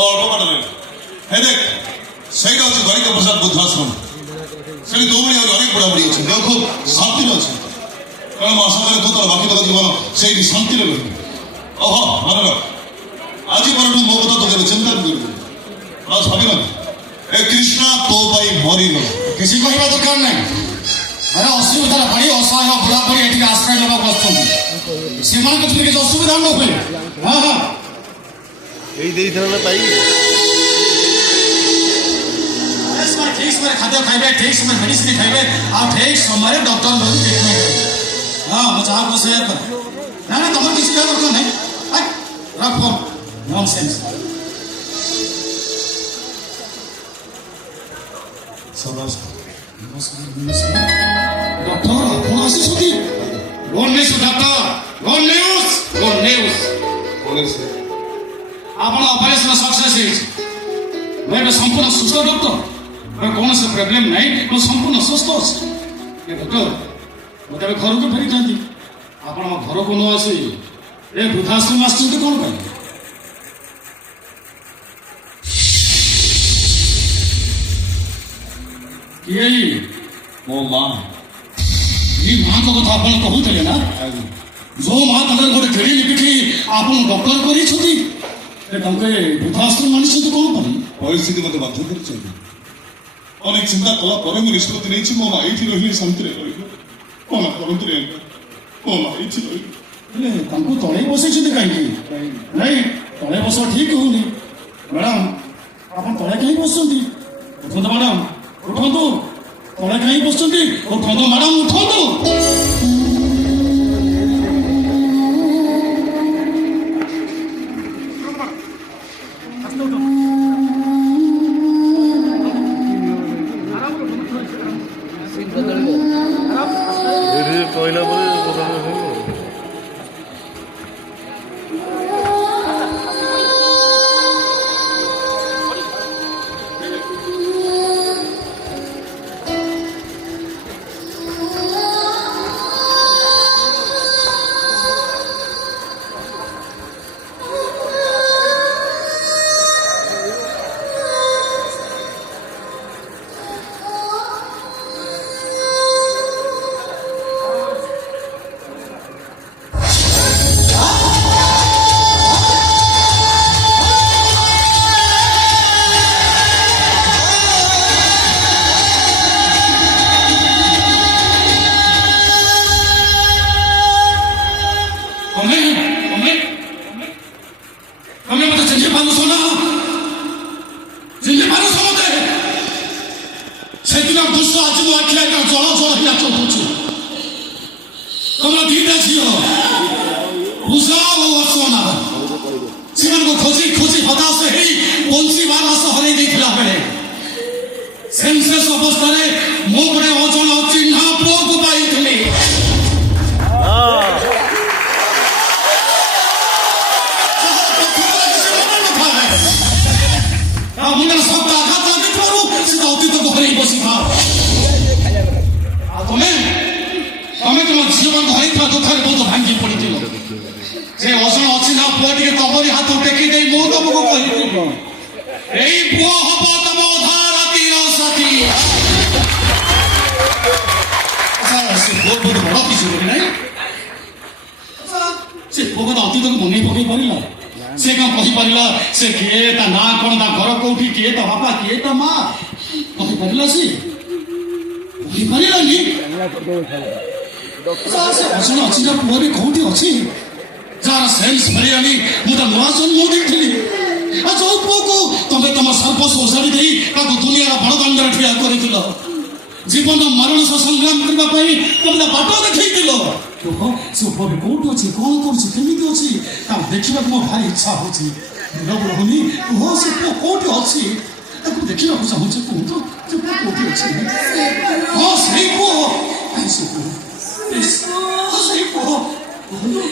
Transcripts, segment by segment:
অল্প কাটালেন হ্যাঁ দেখ সেইটা হচ্ছে দ্বারিকা প্রসাদ বৃদ্ধাশ্রম সেটি দৌড়ি আগে অনেক বড়াবড়ি আছে দেখ খুব শান্তির আছে কারণ আশা করে তো তার বাকি থাকা জীবন সেইটি শান্তিরে রইবে ওহ মানে রাখ আজি পরଠୁ ମୋ କଥା ତୁ କେବେ ଚିନ୍ତା ବି କରିବୁ ବାସ୍ ଭାବିଲ ଏ କୃଷ୍ଣ ତୋ ପାଇଁ ମରିଗଲା କିଛି କହିବା ଦରକାର ନାହିଁ ଆରେ ଅସୁବିଧାର ପାଣି ଅସହାୟ ବୁଢ଼ାବୁଢ଼ୀ ଏଠିକି ଆଶ୍ରୟ ନେବାକୁ ଆସୁଛନ୍ତି ସେମାନଙ୍କ ଭିତରେ କିଛି ଅସୁବିଧା ନ ହୁଏ ହଁ ହଁ ଏଇ ଦେଇଥାନ୍ତା ପାଇ ଠିକ ସମୟରେ ଖାଦ୍ୟ ଖାଇବେ ଠିକ ସମୟରେ ମେଡିସିନ ଖାଇବେ ଆଉ ଠିକ ସମୟରେ ଡକ୍ଟର ଟ୍ରିଟମେଣ୍ଟ ହଁ ମୁଁ ଯାହାକୁ ସେୟା କରେ ନା ନା ତମର କିଛି କହିବା ଦରକାର ନାହିଁ ରଖ ନନସେନ୍ସ ଡକ୍ଟର ଆପଣ ଆସିଛନ୍ତି good news doctor good news good news ଆପଣ ଅପରେସନ ସକ୍ସେସ୍ ହେଇଛି ମୁଁ ଏବେ ସମ୍ପୂର୍ଣ୍ଣ ସୁସ୍ଥ ଡକ୍ଟର କୌଣସି ପ୍ରୋବ୍ଲେମ୍ ନାହିଁ ମୁଁ ସମ୍ପୂର୍ଣ୍ଣ ସୁସ୍ଥ ଅଛି ଡକ୍ଟର ମୁଁ ତେବେ ଘରକୁ ଫେରିଥାନ୍ତି ଆପଣ ଆମ ଘରକୁ ନ ଆସି ଏ ବୃଦ୍ଧାଶ୍ରମ ଆସିଛନ୍ତି କ'ଣ ପାଇଁ କିଏ ମୋ ମା ଏଇ ମାଙ୍କ କଥା ଆପଣ କହୁଥିଲେ ନା ଯୋଉ ମା ତାଙ୍କର ଗୋଟେ କେଳି ଲିପିକି ଆପଣ ଡକ୍ଟର କରିଛନ୍ତି ତାଙ୍କେ ବୃଦ୍ଧାଶ୍ରମ ଆଣିଛନ୍ତି କ'ଣ ପାଇଁ ପରିସ୍ଥିତି ମୋତେ ବାଧ୍ୟ କରିଛନ୍ତି ଅନେକ ଚିନ୍ତା କଲା ପରେ ମୁଁ ନିଷ୍ପତ୍ତି ନେଇଛି ମୋ ମା ଏଇଠି ରହିଲେ ଶାନ୍ତିରେ ରହିବ ମୋ ମା କରନ୍ତୁ ମୋ ମା ଏଇଠି ରହିବ ହେଲେ ତାଙ୍କୁ ତଳେ ବସେଇଛନ୍ତି କାହିଁକି ନାଇଁ ତଳେ ବସ ଠିକ ହଉନି ମ୍ୟାଡ଼ାମ ଆପଣ ତଳେ କାହିଁକି ବସୁଛନ୍ତି ଉଠନ୍ତୁ ମ୍ୟାଡ଼ାମ ଉଠନ୍ତୁ ତଳେ କାହିଁକି ବସୁଛନ୍ତି ଉଠନ୍ତୁ ମ୍ୟାଡ଼ାମ ଉଠନ୍ତୁ କହିଲା ପରେ ସେମାନଙ୍କୁ ଖୋଜି ଖୋଜି ହତାଶ ହେଇ ବଞ୍ଚିବାର ଆଶ ହରାଇ ଦେଇଥିଲା ବେଳେ ସେନ୍ସଲେସ୍ ଅବସ୍ଥାରେ ମୁଁ ଗୋଟେ ଅଜଣା ଚିହ୍ନା ପୁଅକୁ ପାଇଥିଲି ମୁଣ୍ଡରେ ଶବ୍ଦ ଆଘାତ ଲାଗିଥିବାରୁ ସେ ଅତୀତକୁ ହରେଇ ବସିଥା ଆଉ ତମେ ତମ ଜୀବନ ହରେଇଥିବା ଦୁଃଖରେ ବହୁତ ଭାଙ୍ଗି ପଡ଼ିଥିଲ ସେ ଅଜଣା ଅଛି ନା ପୁଅ ଟିକେ ତମରି ହାତ ଟେକି ଦେଇ ମୁଁ ତମକୁ କହିଥିଲି ଏଇ ପୁଅ ହବ ତମ ଅଧା ରାତିର ସାଥୀ ସେ ପୁଅ ବହୁତ ବଡ଼ କିଛି ବୋଲି ନାହିଁ ସେ ପୁଅ କଥା ଅତୀତକୁ ମନେଇ ପକେଇ ପାରିଲା ସେ କ'ଣ କହିପାରିଲା ସେ କିଏ ତା ନାଁ କ'ଣ ତା ଘର କୋଉଠି କିଏ ତା ବାପା କିଏ ତା ମା କହିପାରିଲା ସେ କହିପାରିଲାନି ସେ ଅଜଣା ଅଛି ନା ପୁଅ ବି କୋଉଠି ଅଛି ଯାହାର ସେନ୍ସ ମିଳିଲାନି ମୁଁ ତା ନୂଆ ଜନ୍ମ ଦେଇଥିଲି ଆଉ ଯୋଉ ପୁଅକୁ ତମେ ତମ ସର୍ବସ୍ୱ ଓସାରି ଦେଇ ତାକୁ ଦୁନିଆର ବଡ଼ଦାଣ୍ଡରେ ଠିଆ କରିଥିଲ ଜୀବନ ମରଣ ସହ ସଂଗ୍ରାମ କରିବା ପାଇଁ ତମେ ତା ବାଟ ଦେଖେଇଥିଲ ସେ ପୁଅ ବି କୋଉଠି ଅଛି କ'ଣ କରୁଛି କେମିତି ଅଛି ତାକୁ ଦେଖିବାକୁ ମୋ ଭାରି ଇଚ୍ଛା ହଉଛି ରହୁନି କୁହ ସେ ପୁଅ କୋଉଠି ଅଛି ତାକୁ ଦେଖିବାକୁ ଚାହୁଁଛି କୁହନ୍ତୁ ସେ ପୁଅ କୋଉଠି ଅଛି ହଁ ସେଇ ପୁଅ ସେଇ ପୁଅ କୁହନ୍ତୁ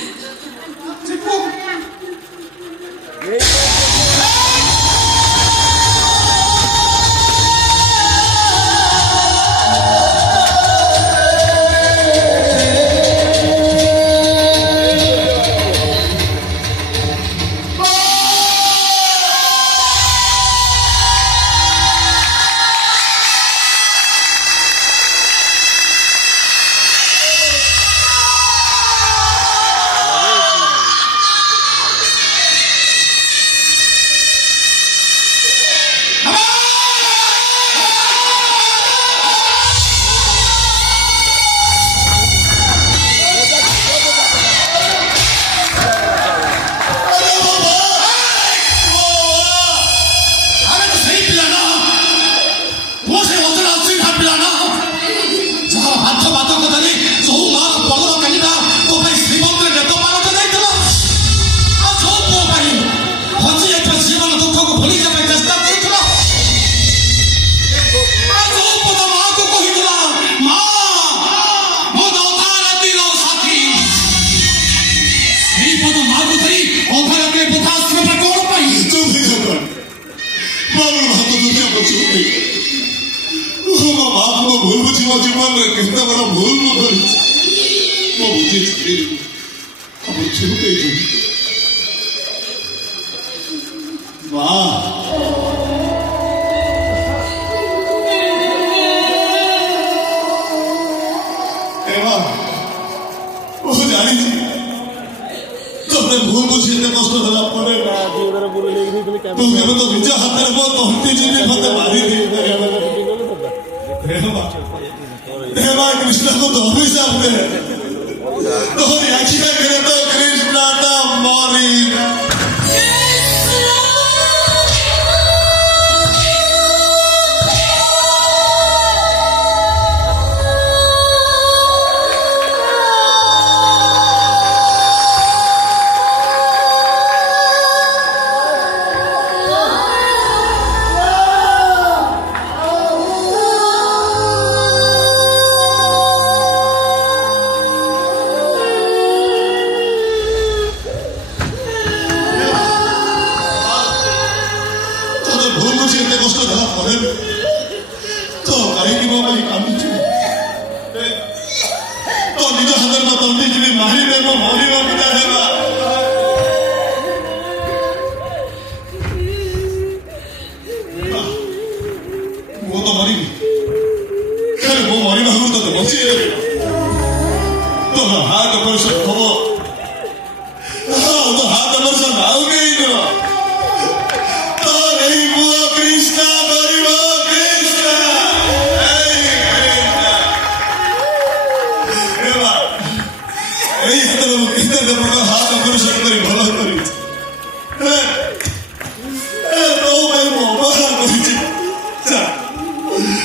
ସେ ପୁଅ ମୋ ଜୀବନରେ କେତେ ବଡ଼ ଭୁଲ ମୁଁ କରିଛି ମୋ ବୁଦ୍ଧି ଛାଡ଼ିଦେବି ଆପଣ ଚୁପ୍ ହେଇଯିବି ମା ଏବା ମୁଁ ଜାଣିଛି ତତେ ଭୁଲ ବୁଝି ଏତେ କଷ୍ଟ ହେଲା ପରେ ତୁ କେବେ ତ ନିଜ ହାତରେ ମୋ ତଣ୍ଟି ଚିପି ମତେ ମାରିଦେଇ देवा कृष्ण को तो अभिशाप दे तोहरी आखी का करे तो कृष्ण ता मरी ଏତେ କଷ୍ଟ ଦେଲା ପରେ ତ କାହିଁକି ମୋ ପାଇଁ କାନ୍ଦୁଛୁ ତ ନିଜ ହାତରେ ତ ତଣ୍ଟି ଯିବି ମାରିବେ ମୋ ମରିବାକୁ ଚାହେବା ମୁଁ ତ ମରିବି ହେଲେ ମୋ ମରିବାକୁ ତତେ ବଞ୍ଚେଇଦେବି ତୋର ହାର୍ଟ ଅପରେସନ ହବ ତ ହାର୍ଟ ଅପରେସନ ଆଉ କେହି ନୁହଁ हाथ ऑपरेशन करी भला करी तो भाई मोबाइल करी चा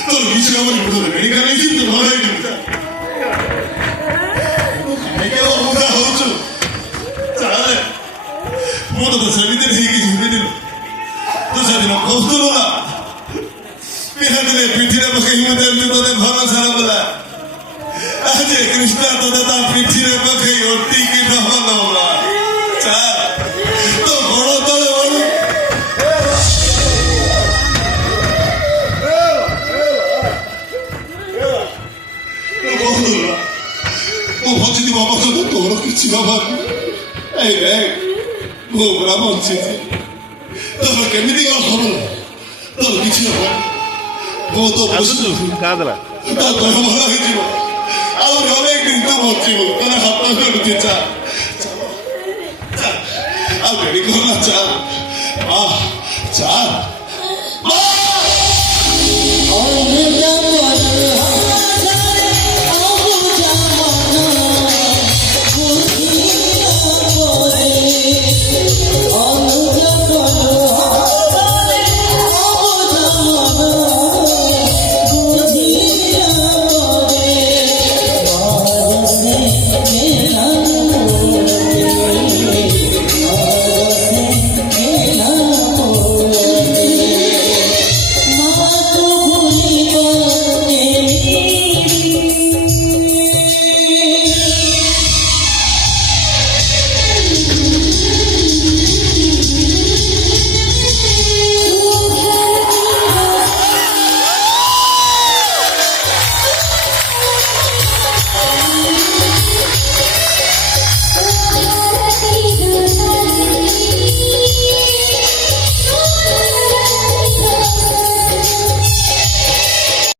तो किसी का मुझे पता नहीं करने की तो भला ही नहीं मैं क्या वो मुझे हो चुका चाले वो तो सभी दिन ही की जिंदगी दिन तो सभी लोग कौन तो ना पिछले पिछले बस कहीं में देते तो दे भला सारा बोला आज कृष्णा तो देता पिछले बस कहीं ओटी की ना होगा तो घोड़ो तले वाली वो भजी दी बाबा तो तोरो किसी का बात ऐ रे वो ब्राह्मण चीज तो केमिति का खबर तो किसी का बात वो तो कादला तो भला ही जीव और अनेक दिन तो भजी वो तने हाथ में उठी चा अब रेडी करना चाल